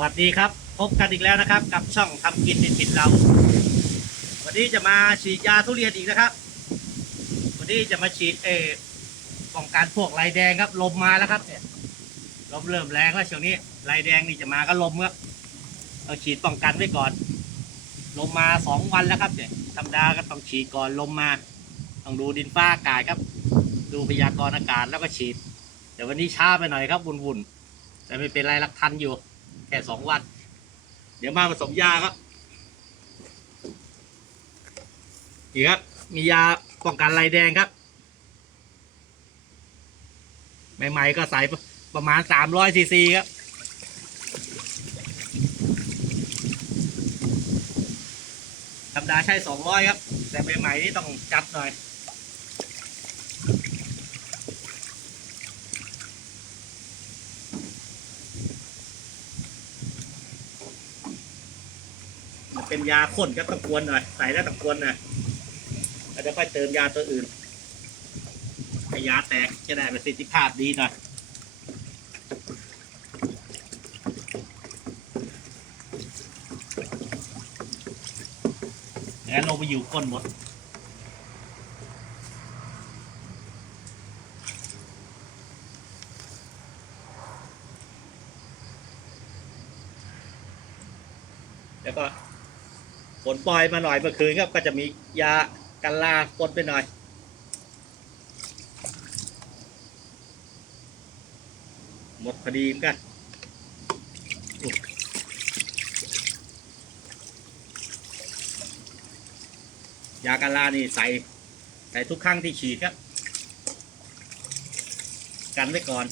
วัสดีครับ พบกันอีกแล้วนะครับ กับช่องทำกินติดติดเรา วันนี้จะมาฉีดยาทุเรียนอีกนะครับ วันนี้จะมาฉีดเอป้องกันพวกลายแดงครับลมมาแล้วครับเนี่ยลมเริ่มแรงแล้วช่วงนี้ลายแดงนี่จะมาก็ลมครับเราฉีดป้องกันไว้ก่อน ลมมาสองวันแล้วครับเนี่ยธรรมดาก็ต้องฉีดก่อนลมมาต้องดูดินฟ้าอากาศครับ ดูพยากรณ์อากาศแล้วก็ฉีดเดี๋ยววันนี้ช้าไปหน่อยครับวุ่นๆแต่ไม่เป็นไรรักทันอยู่ ค่สองวัน เดี๋ยวมาผสมยาครับนี่ครับ มียาป้องกันลายแดงครับ ใหม่ๆก็ใส่ประมาณสามร้อยซีซีครับธรรมดาใช้สองร้อยครับ แต่ใหม่ๆนี่ต้องจัดหน่อย เป็นยาข้นก็ต้องกวนหน่อย ใส่แล้วต้องกวนหน่อยแล้วเดี๋ยวค่อยเติมยาตัวอื่นให้ยาแตกจะได้ประสิทธิภาพดีหน่อยงั้นลงไปอยู่ก้นหมดแล้วก็ ฝนปล่อยมาหน่อยเมื่อคืนครับก็จะมียากันลาปนไปหน่อย หมดพอดีกันยยากันลานี่ใส่ใส่ทุกครั้งที่ฉีดครับ กันไว้ก่อน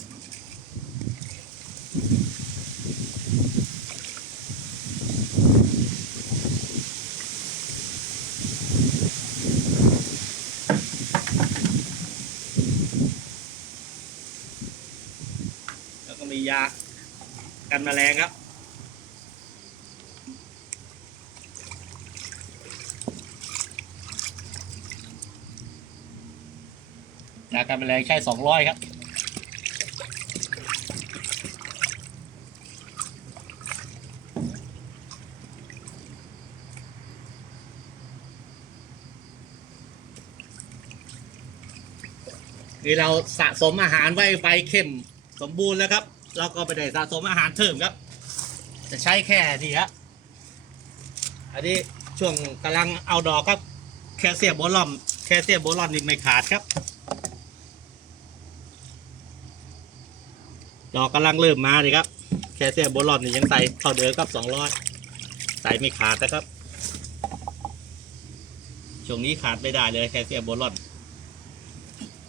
แล้วก็มี ยากันแมลงครับ ยากันแมลงใช้สองร้อยครับนี่เราสะสมอาหารไว้ใบเข้มสมบูรณ์แล้วครับ เราก็ไปได้สะสมอาหารเพิ่มครับ จะใช้แค่นี้ครับอันนี้ช่วงกำลังเอาดอกครับ แคลเซียมโบลอนแคลเซียมโบลอนนี่ไม่ขาดครับ ดอกกำลังเริ่มมาเลยครับ แคลเซียมโบลอนนี่ยังใส่เท่าเดิมครับสองร้อยใส่ไม่ขาดนะครับ ช่วงนี้ขาดไม่ได้เลยแคลเซียมโบลอน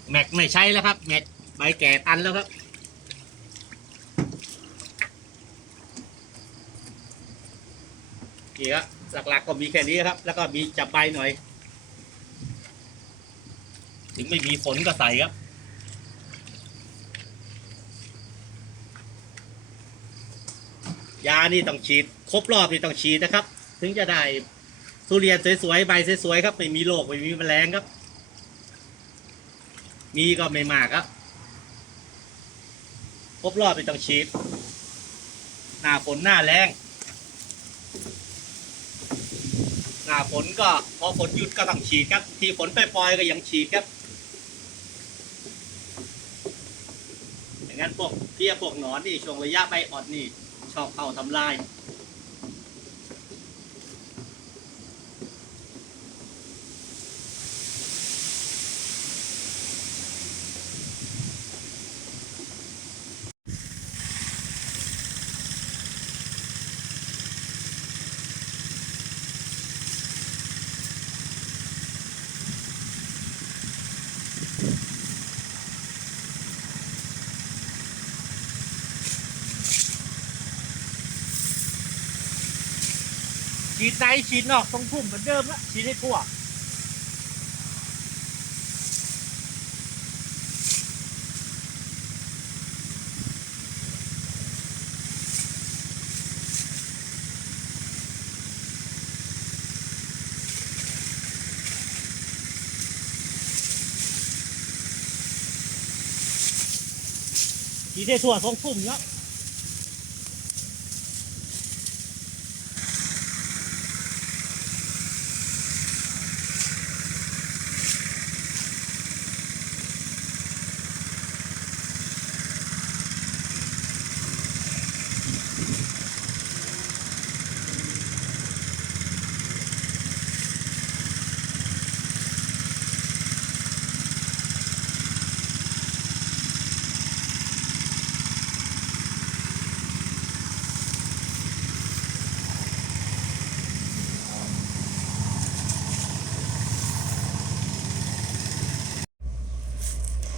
แม็กไม่ใช้แล้วครับ แม็กใบแก่ตันแล้วครับ นี่ครับหลักๆก็มีแค่นี้ครับ แล้วก็มีจับใบหน่อย ถึงไม่มีฝนก็ใส่ครับยานี่ต้องฉีดครบรอบนี่ต้องฉีดนะครับ ถึงจะได้ทุเรียนสวยๆใบสวยๆครับไม่มีโรคไม่มีแมลงครับ มีก็ไม่มากครับ ครบรอบไม่ต้องฉีดหน้าฝนหน้าแรง หน้าฝนก็พอฝนหยุดก็ต้องฉีดครับ ที่ฝนไปปล่อยก็ยังฉีดครับอย่างนั้นพวกเพี้ยพวกหนอนนี่ช่วงระยะใบอ่อนนี่ชอบเข้าทำลาย ฉีดในฉีดนอกตรงพุ่มเหมือนเดิมละฉีดให้ทั่วฉีดให้ทั่วตรงพุ่มเนาะ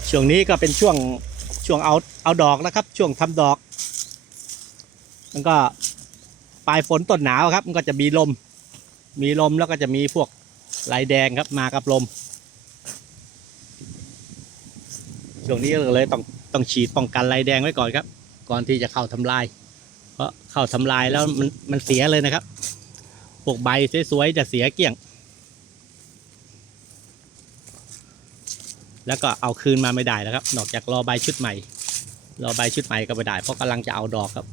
ช่วงนี้ก็เป็นช่วงช่วงเอาเอาดอกนะครับ ช่วงทำดอก มันก็ปลายฝนต้นหนาวครับ มันก็จะมีลม มีลมแล้วก็จะมีพวกลายแดงครับมากับลม ช่วงนี้ก็เลยต้องต้องฉีดป้องกันลายแดงไว้ก่อนครับ ก่อนที่จะเข้าทำลาย เพราะเข้าทำลายแล้วมันมันเสียเลยนะครับพวกใบสวยๆจะเสียเกลี้ยง แล้วก็เอาคืนมาไม่ได้แล้วครับนอกจากรอใบชุดใหม่ รอใบชุดใหม่ก็ไม่ได้เพราะกำลังจะเอาดอกครับ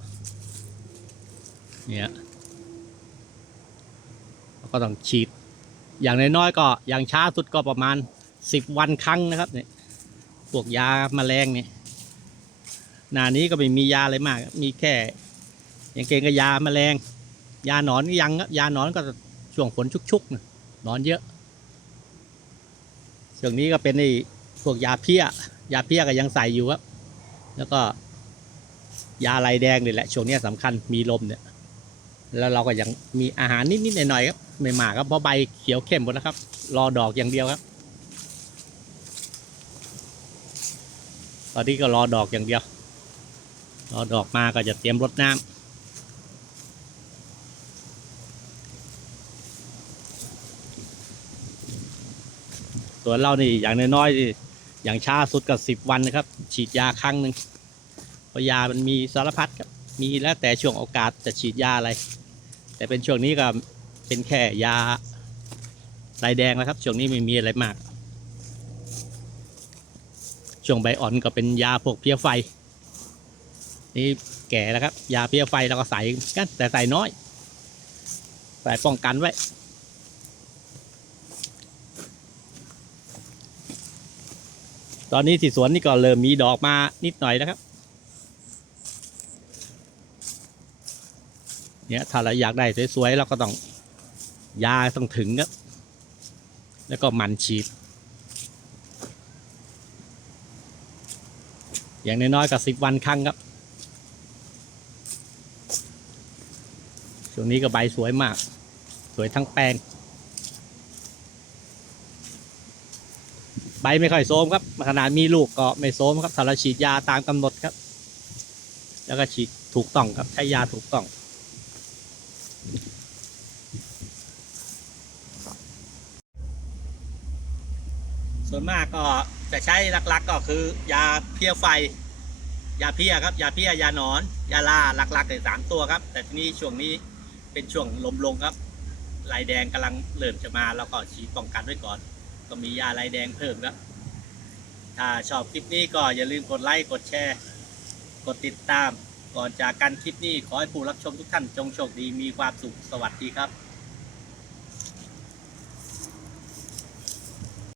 เนี่ยก็ต้องฉีด อย่างน้อยๆก็อย่างช้าสุดก็ประมาณสิบวันครั้งนะครับเนี่ยพวกยาแมลงเนี่ยนานี้ก็ไม่มียาอะไรมาก มีแค่อย่างเกงก็ยาแมลง ยาหนอนก็ยังยาหนอนก็ช่วงฝนชุกๆนะหนอนเยอะช่วงนี้ก็เป็นไอ้ พวกยาเพี้ย ยาเพี้ยก็ยังใส่อยู่ครับ แล้วก็ ยาลายแดงนี่แหละ ช่วงนี้สำคัญมีลมเนี่ย แล้วเราก็ยังมีอาหารนิดๆหน่อยๆครับ ไม่มากครับเพราะใบเขียวเข้มหมดแล้วครับ รอดอกอย่างเดียวครับ ตอนนี้ก็รอดอกอย่างเดียว รอดอกมาก็จะเตรียมรดน้ำส่วนเรานี่อย่างน้อยๆ อย่างช้าสุดก็สิบวันนะครับ ฉีดยาครั้งหนึ่งเพราะยามันมีสารพัดครับมีแล้วแต่ช่วงโอกาสจะฉีดยาอะไร แต่เป็นช่วงนี้ก็เป็นแค่ยาลายแดงนะครับ ช่วงนี้ไม่มีอะไรมาก ช่วงใบอ่อนก็เป็นยาพวกเพี้ยไฟ นี่แก่แล้วครับ ยาเพี้ยไฟเราก็ใส่กันแต่ใส่น้อย ใส่ป้องกันไว้ ตอนนี้ที่สวนนี่ก็เริ่มมีดอกมานิดหน่อยนะครับ เนี่ยถ้าเราอยากได้สวยๆเราก็ต้องยาต้องถึงครับ แล้วก็มันฉีด อย่างน้อยๆก็สิบวันครั้งครับ ช่วงนี้ก็ใบสวยมาก สวยทั้งแปลง ใบไม่ค่อยโทรมครับขนาดมีลูกก็ไม่โทรมครับถ้ารฉีดยาตามกำหนดครับ แล้วก็ฉีดถูกต้องครับใช้ยาถูกต้อง ส่วนมากก็จะใช้หลักๆก็คือยาเพี้ยไฟ ยาเพี้ยครับ ยาเพี้ยยาหนอน ยาลาหลักๆเลยสามตัวครับ แต่ทีนี้ช่วงนี้เป็นช่วงลมลงครับลายแดงกำลังเริ่มจะมาแล้วก็ฉีดป้องกันไว้ก่อน ก็มียาลายแดงเพิ่มครับ ถ้าชอบคลิปนี้ก็อย่าลืมกดไลค์กดแชร์ กดติดตาม ก่อนจากกันคลิปนี้ขอให้ผู้รับชมทุกท่านจงโชคดีมีความสุขสวัสดีครับ